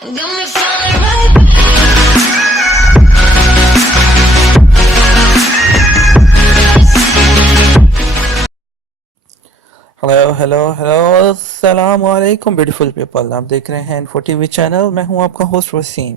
Got me feeling right back. Hello hello hello अस्सलाम वालेकुम beautiful people. आप देख रहे हैं इन्फो टीवी चैनल। मैं हूं आपका होस्ट वसीम।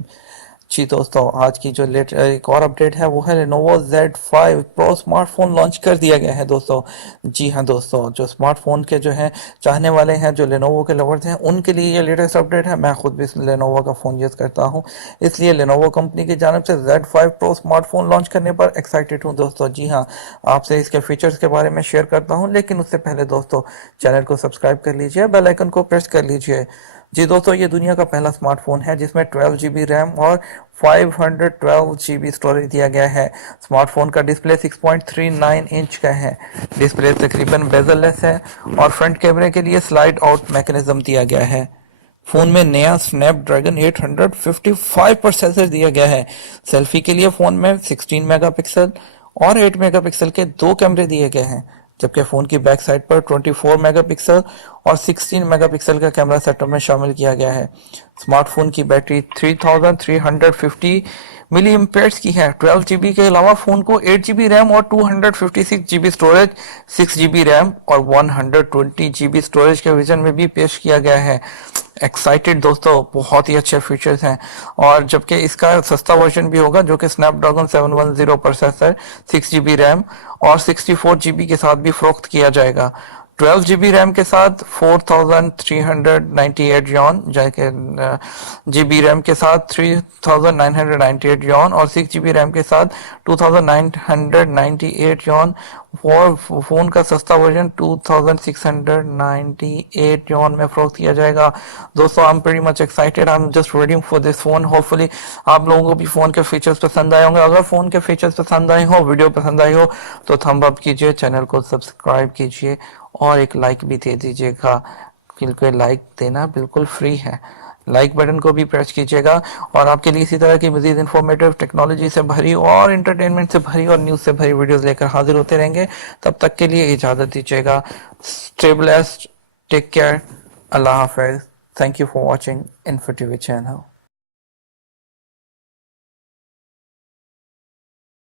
जी दोस्तों, आज की जो एक और अपडेट है वो है Lenovo Z5 Pro smartphone launch कर दिया गया है दोस्तों। जी हाँ दोस्तों, जो स्मार्टफोन के जो है चाहने वाले हैं, जो Lenovo के लवर्स हैं, उनके लिए ये लेटेस्ट अपडेट है। मैं खुद भी Lenovo का फ़ोन यूज़ करता हूँ, इसलिए Lenovo कंपनी की जानब से Z5 Pro स्मार्टफोन लॉन्च करने पर एक्साइटेड हूँ दोस्तों। जी हाँ, आपसे इसके फीचर्स के बारे में शेयर करता हूँ, लेकिन उससे पहले दोस्तों चैनल को सब्सक्राइब कर लीजिए, बेल आइकन को प्रेस कर लीजिए। जी दोस्तों, ये दुनिया का पहला स्मार्टफोन है जिसमें 12 GB रैम और 512 GB स्टोरेज दिया गया है। स्मार्टफोन का डिस्प्ले 6.39 इंच का है। डिस्प्ले तकरीबन बेजललेस है और फ्रंट कैमरे के लिए स्लाइड आउट मैकेनिज्म दिया गया है। फोन में नया स्नैपड्रैगन 855 प्रोसेसर दिया गया है। सेल्फी के लिए फोन में 16 मेगापिक्सल और 8 मेगापिक्सल के दो कैमरे दिए गए हैं, जबकि फोन की बैक साइड पर 24 मेगापिक्सल और 16 मेगापिक्सल का कैमरा सेटअप में शामिल किया गया है। स्मार्टफोन की बैटरी 3350 मिली एम्पेयर्स की है। 12 GB के अलावा फोन को 8 GB रैम और 256 GB स्टोरेज, 6 GB रैम और 120 GB स्टोरेज के वर्जन में भी पेश किया गया है। एक्साइटेड दोस्तों, बहुत ही अच्छे फीचर्स हैं। और जबकि इसका सस्ता वर्जन भी होगा जो कि स्नैपड्रैगन 710 प्रोसेसर, 6 GB रैम और 64 GB के साथ भी फरोख्त किया जाएगा। 12 GB रैम के साथ 4398 यॉन, GB रैम के साथ 3998 यॉन और 6 GB रैम के साथ 2998 यॉन। और फोन का सस्ता वर्जन 2698 यॉन में फरोख्त किया जाएगा। दोस्तों, I am very much excited, I am just waiting for this phone. Hopefully आप लोगों को भी फोन के फीचर्स पसंद आए होंगे। अगर फोन के फीचर्स पसंद आए हो, वीडियो पसंद आई हो, तो थंब अप कीजिए, चैनल को सब्सक्राइब कीजिए और एक लाइक भी दे दीजिएगा, क्योंकि लाइक देना बिल्कुल फ्री है। लाइक बटन को भी प्रेस कीजिएगा। और आपके लिए इसी तरह की मजीद इंफॉर्मेटिव, टेक्नोलॉजी से भरी और इंटरटेनमेंट से भरी और न्यूज़ से भरी वीडियोस लेकर हाजिर होते रहेंगे। तब तक के लिए इजाज़त दीजिएगा। स्टे ब्लेस्ड, टेक केयर, अल्लाह हाफिज। Thank you for watching info TV channel.